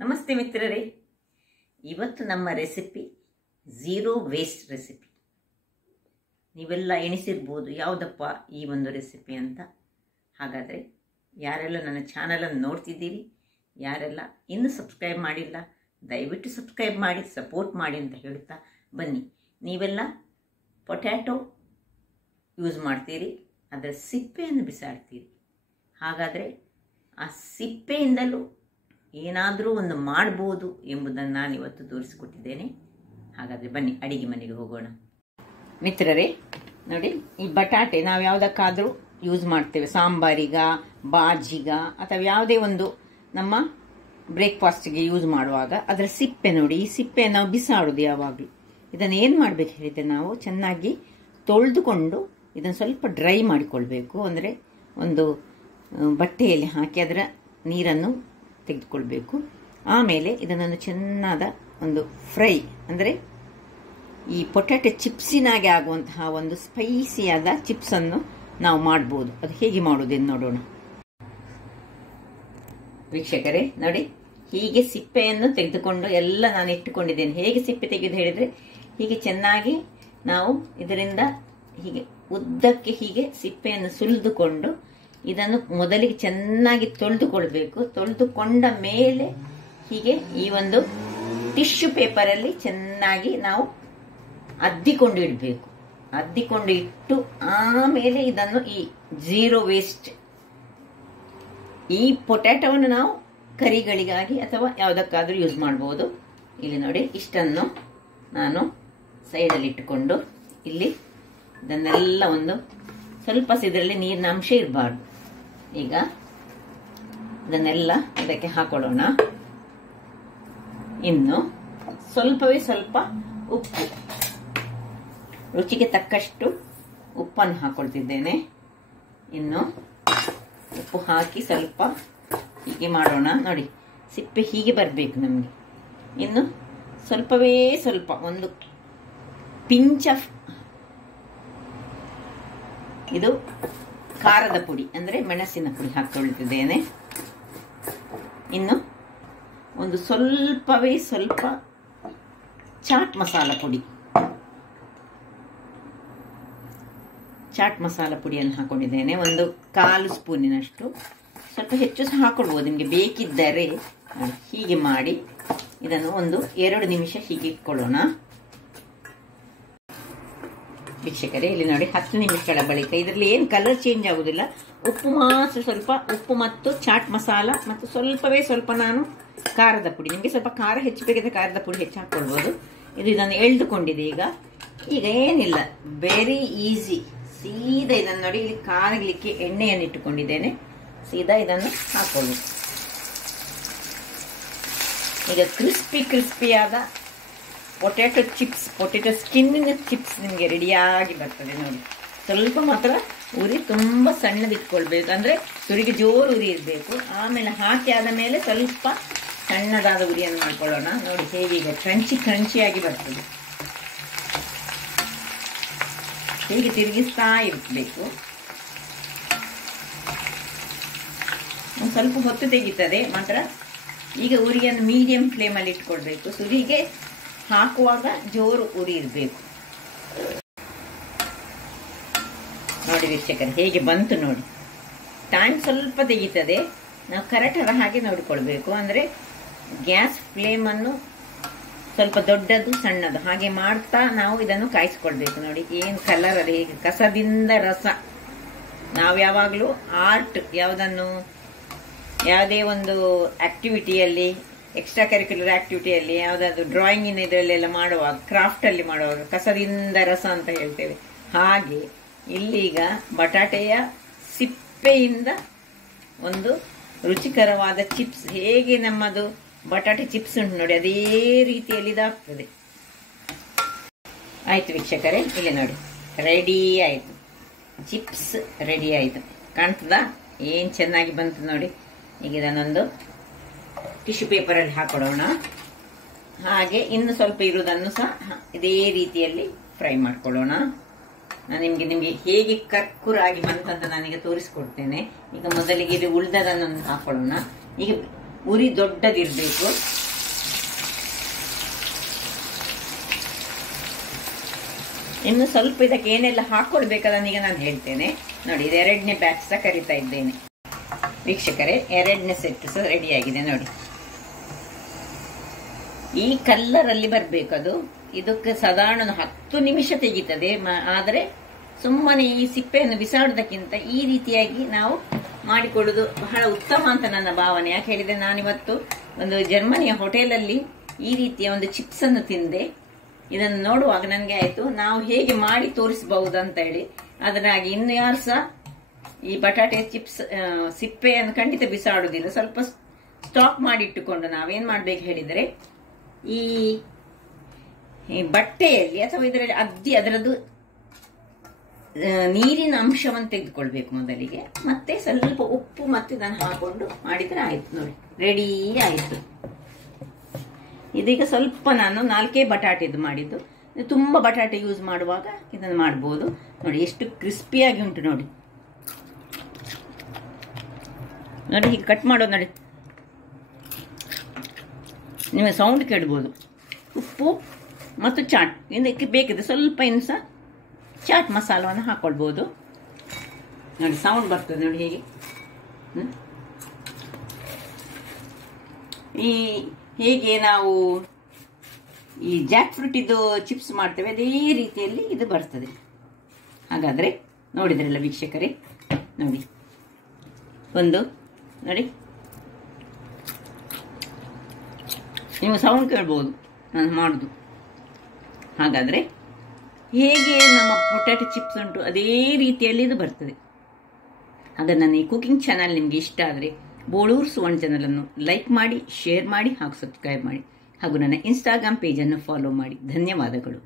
ನಮಸ್ತೆ ಮಿತ್ರರೇ, ಇವತ್ತು ನಮ್ಮ ರೆಸಿಪಿ ಝೀರೋ ವೇಸ್ಟ್ ರೆಸಿಪಿ. ನೀವೆಲ್ಲ ಎಣಿಸಿರ್ಬೋದು ಯಾವುದಪ್ಪ ಈ ಒಂದು ರೆಸಿಪಿ ಅಂತ. ಹಾಗಾದರೆ ಯಾರೆಲ್ಲ ನನ್ನ ಚಾನಲನ್ನು ನೋಡ್ತಿದ್ದೀರಿ, ಯಾರೆಲ್ಲ ಇನ್ನೂ ಸಬ್ಸ್ಕ್ರೈಬ್ ಮಾಡಿಲ್ಲ, ದಯವಿಟ್ಟು ಸಬ್ಸ್ಕ್ರೈಬ್ ಮಾಡಿ, ಸಪೋರ್ಟ್ ಮಾಡಿ ಅಂತ ಹೇಳ್ತಾ ಬನ್ನಿ. ನೀವೆಲ್ಲ ಪೊಟ್ಯಾಟೊ ಯೂಸ್ ಮಾಡ್ತೀರಿ, ಅದರ ಸಿಪ್ಪೆಯನ್ನು ಬಿಸಾಡ್ತೀರಿ. ಹಾಗಾದರೆ ಆ ಸಿಪ್ಪೆಯಿಂದಲೂ ಏನಾದರೂ ಒಂದು ಮಾಡ್ಬೋದು ಎಂಬುದನ್ನು ನಾನು ಇವತ್ತು ತೋರಿಸಿಕೊಟ್ಟಿದ್ದೇನೆ. ಹಾಗಾದರೆ ಬನ್ನಿ ಅಡಿಗೆ ಮನೆಗೆ ಹೋಗೋಣ. ಮಿತ್ರರೇ ನೋಡಿ, ಈ ಬಟಾಟೆ ನಾವು ಯಾವುದಕ್ಕಾದರೂ ಯೂಸ್ ಮಾಡ್ತೇವೆ, ಸಾಂಬಾರಿಗ, ಬಾಜಿಗ ಅಥವಾ ಯಾವುದೇ ಒಂದು ನಮ್ಮ ಬ್ರೇಕ್ಫಾಸ್ಟ್ಗೆ ಯೂಸ್ ಮಾಡುವಾಗ ಅದರ ಸಿಪ್ಪೆ ನೋಡಿ, ಈ ಸಿಪ್ಪೆ ನಾವು ಬಿಸಾಡೋದು ಯಾವಾಗಲೂ. ಇದನ್ನು ಏನು ಮಾಡಬೇಕು ಹೇಳಿದರೆ, ನಾವು ಚೆನ್ನಾಗಿ ತೊಳೆದುಕೊಂಡು ಇದನ್ನು ಸ್ವಲ್ಪ ಡ್ರೈ ಮಾಡಿಕೊಳ್ಬೇಕು. ಅಂದರೆ ಒಂದು ಬಟ್ಟೆಯಲ್ಲಿ ಹಾಕಿ ಅದರ ನೀರನ್ನು ತೆಗೆದುಕೊಳ್ಬೇಕು. ಆಮೇಲೆ ಇದನ್ನೊಂದು ಚೆನ್ನಾದ ಒಂದು ಫ್ರೈ, ಅಂದರೆ ಈ ಪೊಟ್ಯಾಟೊ ಚಿಪ್ಸಿನಾಗೆ ಆಗುವಂತಹ ಒಂದು ಸ್ಪೈಸಿಯಾದ ಚಿಪ್ಸನ್ನು ನಾವು ಮಾಡ್ಬೋದು. ಅದು ಹೇಗೆ ಮಾಡೋದೆಂದು ನೋಡೋಣ. ವೀಕ್ಷಕರೇ ನೋಡಿ, ಹೀಗೆ ಸಿಪ್ಪೆಯನ್ನು ತೆಗೆದುಕೊಂಡು ಎಲ್ಲ ನಾನು ಇಟ್ಟುಕೊಂಡಿದ್ದೇನೆ. ಹೇಗೆ ಸಿಪ್ಪೆ ತೆಗೆದು ಹೇಳಿದರೆ, ಹೀಗೆ ಚೆನ್ನಾಗಿ ನಾವು ಇದರಿಂದ ಹೀಗೆ ಉದ್ದಕ್ಕೆ ಹೀಗೆ ಸಿಪ್ಪೆಯನ್ನು ಸುಲಿದುಕೊಂಡು ಇದನ್ನು ಮೊದಲಿಗೆ ಚೆನ್ನಾಗಿ ತೊಳೆದುಕೊಳ್ಬೇಕು. ತೊಳೆದುಕೊಂಡ ಮೇಲೆ ಹೀಗೆ ಈ ಒಂದು ಟಿಶ್ಯೂ ಪೇಪರಲ್ಲಿ ಚೆನ್ನಾಗಿ ನಾವು ಅದ್ದಿಕೊಂಡು ಇಡಬೇಕು. ಅದ್ದಿಕೊಂಡು ಇಟ್ಟು ಆಮೇಲೆ ಇದನ್ನು ಈ ಝೀರೋ ವೇಸ್ಟ್ ಈ ಪೊಟ್ಯಾಟೊವನ್ನು ನಾವು ಕರಿಗಳಿಗಾಗಿ ಅಥವಾ ಯಾವುದಕ್ಕಾದ್ರೂ ಯೂಸ್ ಮಾಡಬಹುದು. ಇಲ್ಲಿ ನೋಡಿ, ಇಷ್ಟನ್ನು ನಾನು ಸೈಡಲ್ಲಿ ಇಟ್ಟುಕೊಂಡು ಇಲ್ಲಿ ಇದನ್ನೆಲ್ಲ ಒಂದು ಸ್ವಲ್ಪ ಇದರಲ್ಲಿ ನೀರಿನ ಅಂಶ ಇರಬಾರ್ದು. ಈಗ ಇದನ್ನೆಲ್ಲ ಇದಕ್ಕೆ ಹಾಕೊಳ್ಳೋಣ. ಇನ್ನು ಸ್ವಲ್ಪವೇ ಸ್ವಲ್ಪ ಉಪ್ಪು, ರುಚಿಗೆ ತಕ್ಕಷ್ಟು ಉಪ್ಪನ್ನು ಹಾಕೊಳ್ತಿದ್ದೇನೆ. ಇನ್ನು ಉಪ್ಪು ಹಾಕಿ ಸ್ವಲ್ಪ ಹೀಗೆ ಮಾಡೋಣ. ನೋಡಿ, ಸಿಪ್ಪೆ ಹೀಗೆ ಬರಬೇಕು ನಮಗೆ. ಇನ್ನು ಸ್ವಲ್ಪವೇ ಸ್ವಲ್ಪ ಒಂದು ಪಿಂಚ್ ಆಫ್ ಇದು ಖಾರದ ಪುಡಿ, ಅಂದರೆ ಮೆಣಸಿನ ಪುಡಿ ಹಾಕೊಳ್ತಿದ್ದೇನೆ. ಇನ್ನು ಒಂದು ಸ್ವಲ್ಪವೇ ಸ್ವಲ್ಪ ಚಾಟ್ ಮಸಾಲ ಪುಡಿ, ಚಾಟ್ ಮಸಾಲ ಪುಡಿಯನ್ನು ಹಾಕೊಂಡಿದ್ದೇನೆ. ಒಂದು 1/4 ಸ್ಪೂನಿನಷ್ಟು. ಸ್ವಲ್ಪ ಹೆಚ್ಚು ಸಹ ಹಾಕೊಳ್ಬೋದು ನಿಮಗೆ ಬೇಕಿದ್ದರೆ. ಹೀಗೆ ಮಾಡಿ ಇದನ್ನು ಒಂದು 2 ನಿಮಿಷ ಹೀಗೆ ಇಟ್ಕೊಳ್ಳೋಣ. ವೀಕ್ಷಕರೇ ಇಲ್ಲಿ ನೋಡಿ, 10 ನಿಮಿಷಗಳ ಬಳಿಕ ಇದರಲ್ಲಿ ಏನು ಕಲರ್ ಚೇಂಜ್ ಆಗುದಿಲ್ಲ. ಉಪ್ಪು ಮಾತ್ರ ಸ್ವಲ್ಪ, ಉಪ್ಪು ಮತ್ತು ಚಾಟ್ ಮಸಾಲ ಮತ್ತು ಸ್ವಲ್ಪವೇ ಸ್ವಲ್ಪ ನಾನು ಖಾರದ ಪುಡಿ, ನಿಮಗೆ ಸ್ವಲ್ಪ ಖಾರ ಹೆಚ್ಚು ಬೇಕಿದ್ರೆ ಖಾರದ ಪುಡಿ ಹೆಚ್ಚು ಹಾಕೊಳ್ಬೋದು. ಇದನ್ನು ಎಳೆದುಕೊಂಡಿದೆ. ಈಗ ಏನಿಲ್ಲ, ವೆರಿ ಈಸಿ. ಸೀದಾ ಇದನ್ನು ನೋಡಿ, ಇಲ್ಲಿ ಕಾರಲಿಕ್ಕೆ ಎಣ್ಣೆಯನ್ನು ಇಟ್ಟುಕೊಂಡಿದ್ದೇನೆ. ಸೀದಾ ಇದನ್ನು ಹಾಕೊಳ್ಳೋದು. ಈಗ ಕ್ರಿಸ್ಪಿಯಾದ ಪೊಟ್ಯಾಟೊ ಚಿಪ್ಸ್, ಪೊಟ್ಯಾಟೊ ಸ್ಕಿನ್ನಿನ ಚಿಪ್ಸ್ ನಿಮಗೆ ರೆಡಿಯಾಗಿ ಬರ್ತದೆ ನೋಡಿ. ಸ್ವಲ್ಪ ಮಾತ್ರ ಉರಿ ತುಂಬ ಸಣ್ಣದಿಟ್ಕೊಳ್ಬೇಕು, ಅಂದರೆ ತುರಿಗೆ ಜೋರು ಉರಿ ಇರಬೇಕು. ಆಮೇಲೆ ಹಾಕಿ ಆದ ಮೇಲೆ ಸ್ವಲ್ಪ ಸಣ್ಣದಾದ ಉರಿಯನ್ನು ಮಾಡ್ಕೊಳ್ಳೋಣ. ನೋಡಿ ಹೇಗೆ ಕ್ರಂಚಿಯಾಗಿ ಬರ್ತದೆ. ಹೀಗೆ ತಿರುಗಿಸ್ತಾ ಇರಬೇಕು. ಒಂದು ಸ್ವಲ್ಪ ಹೊತ್ತು ತೆಗಿತದೆ ಮಾತ್ರ. ಈಗ ಉರಿಯನ್ನು ಮೀಡಿಯಂ ಫ್ಲೇಮಲ್ಲಿ ಇಟ್ಕೊಳ್ಬೇಕು. ಸುರಿಗೆ ಹಾಕುವಾಗ ಜೋರು ಉರಿ ಇರಬೇಕು. ನೋಡಿ ವೀಕ್ಷಕರು, ಹೇಗೆ ಬಂತು ನೋಡಿ. ಟೈಮ್ ಸ್ವಲ್ಪ ತೆಗೀತದೆ, ನಾವು ಕರೆಕ್ಟರ ಹಾಗೆ ನೋಡಿಕೊಳ್ಬೇಕು. ಅಂದರೆ ಗ್ಯಾಸ್ ಫ್ಲೇಮನ್ನು ಸ್ವಲ್ಪ ದೊಡ್ಡದು ಸಣ್ಣದು ಹಾಗೆ ಮಾಡ್ತಾ ನಾವು ಇದನ್ನು ಕಾಯಿಸ್ಕೊಳ್ಬೇಕು. ನೋಡಿ ಏನು ಕಲರ್ ಅದು, ಹೇಗೆ ಕಸದಿಂದ ರಸ. ನಾವು ಯಾವಾಗಲೂ ಆರ್ಟ್ ಯಾವುದೇ ಒಂದು ಆಕ್ಟಿವಿಟಿಯಲ್ಲಿ, ಎಕ್ಸ್ಟ್ರಾ ಕರಿಕ್ಯುಲರ್ ಆಕ್ಟಿವಿಟಿಯಲ್ಲಿ, ಯಾವುದಾದ್ರು ಡ್ರಾಯಿಂಗಿನ ಇದರಲ್ಲೆಲ್ಲ ಮಾಡುವಾಗ, ಕ್ರಾಫ್ಟಲ್ಲಿ ಮಾಡುವಾಗ ಕಸದಿಂದ ರಸ ಅಂತ ಹೇಳ್ತೇವೆ. ಹಾಗೆ ಇಲ್ಲೀಗ ಬಟಾಟೆಯ ಸಿಪ್ಪೆಯಿಂದ ಒಂದು ರುಚಿಕರವಾದ ಚಿಪ್ಸ್, ಹೇಗೆ ನಮ್ಮದು ಬಟಾಟೆ ಚಿಪ್ಸ್ ಉಂಟು ನೋಡಿ, ಅದೇ ರೀತಿಯಲ್ಲಿ ಇದಾಗ್ತದೆ. ಆಯ್ತು ವೀಕ್ಷಕರೇ, ಇಲ್ಲಿ ನೋಡಿ ರೆಡಿ ಆಯಿತು, ಚಿಪ್ಸ್ ರೆಡಿ ಆಯಿತು. ಕಾಣ್ತದಾ ಏನು ಚೆನ್ನಾಗಿ ಬಂತು ನೋಡಿ. ಈಗ ಇದನ್ನೊಂದು ಟಿಶ್ಯೂ ಪೇಪರಲ್ಲಿ ಹಾಕೊಳ್ಳೋಣ. ಹಾಗೆ ಇನ್ನು ಸ್ವಲ್ಪ ಇರುವುದನ್ನು ಸಹ ಇದೇ ರೀತಿಯಲ್ಲಿ ಫ್ರೈ ಮಾಡ್ಕೊಳ್ಳೋಣ. ನಾನು ನಿಮಗೆ ಹೇಗೆ ಕರ್ಕುರಾಗಿ ಬಂತಂತ ನಾನೀಗ ತೋರಿಸ್ಕೊಡ್ತೇನೆ. ಈಗ ಮೊದಲಿಗೆ ಇದು ಉಳಿದದನ್ನು ಹಾಕೊಳ್ಳೋಣ. ಈಗ ಉರಿ ದೊಡ್ಡದಿರಬೇಕು. ಇನ್ನು ಸ್ವಲ್ಪ ಇದಕ್ಕೆ ಏನೆಲ್ಲ ಹಾಕೊಳ್ಬೇಕದನ್ನ ಈಗ ನಾನು ಹೇಳ್ತೇನೆ ನೋಡಿ. ಇದು 2ನೇ ಬ್ಯಾಚ್ ಸಹ ಕರಿತಾ ಇದ್ದೇನೆ ವೀಕ್ಷಕರೇ. 2ನೇ ಸೆಟ್ ಸಹ ರೆಡಿ ಆಗಿದೆ ನೋಡಿ. ಈ ಕಲ್ಲರ್ ಅಲ್ಲಿ ಬರ್ಬೇಕು ಅದು. ಇದಕ್ಕೆ ಸಾಧಾರಣ 10 ನಿಮಿಷ ತೆಗೀತದೆ. ಆದರೆ ಸುಮ್ಮನೆ ಈ ಸಿಪ್ಪೆಯನ್ನು ಬಿಸಾಡುವುದಕ್ಕಿಂತ ಈ ರೀತಿಯಾಗಿ ನಾವು ಮಾಡಿಕೊಳ್ಳುವುದು ಬಹಳ ಉತ್ತಮ ಅಂತ ನನ್ನ ಭಾವನೆ. ಯಾಕೆ ಹೇಳಿದ್ರೆ ನಾನಿವತ್ತು ಒಂದು ಜರ್ಮನಿಯ ಹೋಟೆಲಲ್ಲಿ ಈ ರೀತಿಯ ಒಂದು ಚಿಪ್ಸ್ ಅನ್ನು ತಿಂದೆ. ಇದನ್ನು ನೋಡುವಾಗ ನನಗೆ ಆಯ್ತು ನಾವು ಹೇಗೆ ಮಾಡಿ ತೋರಿಸಬಹುದು ಅಂತ ಹೇಳಿ. ಅದರಾಗಿ ಇನ್ನು ಯಾರು ಸಹ ಈ ಬಟಾಟೆ ಚಿಪ್ಸ್ ಸಿಪ್ಪೆಯನ್ನು ಖಂಡಿತ ಬಿಸಾಡುವುದಿಲ್ಲ. ಸ್ವಲ್ಪ ಸ್ಟಾಕ್ ಮಾಡಿ ಇಟ್ಟುಕೊಂಡು ನಾವೇನ್ ಮಾಡ್ಬೇಕು ಹೇಳಿದ್ರೆ ಈ ಬಟ್ಟೆಯಲ್ಲಿ ಅಥವಾ ಇದರಲ್ಲಿ ಅದರದ್ದು ನೀರಿನ ಅಂಶವನ್ನು ತೆಗೆದುಕೊಳ್ಬೇಕು ಮೊದಲಿಗೆ. ಮತ್ತೆ ಸ್ವಲ್ಪ ಉಪ್ಪು ಮತ್ತೆ ಇದನ್ನು ಹಾಕೊಂಡು ಮಾಡಿದ್ರೆ ಆಯ್ತು ನೋಡಿ, ರೆಡಿ ಆಯ್ತು. ಇದೀಗ ಸ್ವಲ್ಪ ನಾನು 4 ಬಟಾಟೆದು ಮಾಡಿದ್ದು. ತುಂಬಾ ಬಟಾಟೆ ಯೂಸ್ ಮಾಡುವಾಗ ಇದನ್ನು ಮಾಡಬಹುದು ನೋಡಿ. ಎಷ್ಟು ಕ್ರಿಸ್ಪಿಯಾಗಿ ಉಂಟು ನೋಡಿ. ನೋಡಿ ಹೀಗೆ ಕಟ್ ಮಾಡೋದು ನೋಡಿ. ನಿಮಗೆ ಸೌಂಡ್ ಕೇಳ್ಬೋದು. ಉಪ್ಪು ಮತ್ತು ಚಾಟ್ ಇದಕ್ಕೆ ಬೇಕಿದೆ ಸ್ವಲ್ಪ ಇನ್ನು ಸಹ ಚಾಟ್ ಮಸಾಲವನ್ನು ಹಾಕೊಳ್ಬೋದು ನೋಡಿ. ಸೌಂಡ್ ಬರ್ತದೆ ನೋಡಿ ಹೇಗೆ. ಹೇಗೆ ನಾವು ಈ ಜಾಕ್ ಫ್ರೂಟ್ ಇದು ಚಿಪ್ಸ್ ಮಾಡ್ತೇವೆ ಅದೇ ರೀತಿಯಲ್ಲಿ ಇದು ಬರ್ತದೆ. ಹಾಗಾದ್ರೆ ನೋಡಿದ್ರಲ್ಲ ವೀಕ್ಷಕರೇ, ನೋಡಿ ಒಂದು ನೋಡಿ ನೀವು ಸೌಂಡ್ ಕೇಳ್ಬೋದು ನಾನು ಮಾಡುದು. ಹಾಗಾದ್ರೆ ಹೇಗೆ ನಮ್ಮ ಪೊಟ್ಯಾಟೊ ಚಿಪ್ಸ್ ಉಂಟು ಅದೇ ರೀತಿಯಲ್ಲಿ ಇದು ಬರ್ತದೆ. ಹಾಗಾದ್ರೆ ನನ್ನ ಈ ಕುಕಿಂಗ್ ಚಾನಲ್ ನಿಮಗೆ ಇಷ್ಟ ಆದರೆ ಬೋಳೂರು ಸುವರ್ಣ ಚಾನಲ್ ಅನ್ನು ಲೈಕ್ ಮಾಡಿ, ಶೇರ್ ಮಾಡಿ ಹಾಗೂ ಸಬ್ಸ್ಕ್ರೈಬ್ ಮಾಡಿ ಹಾಗೂ ನನ್ನ ಇನ್ಸ್ಟಾಗ್ರಾಮ್ ಪೇಜನ್ನು ಫಾಲೋ ಮಾಡಿ. ಧನ್ಯವಾದಗಳು.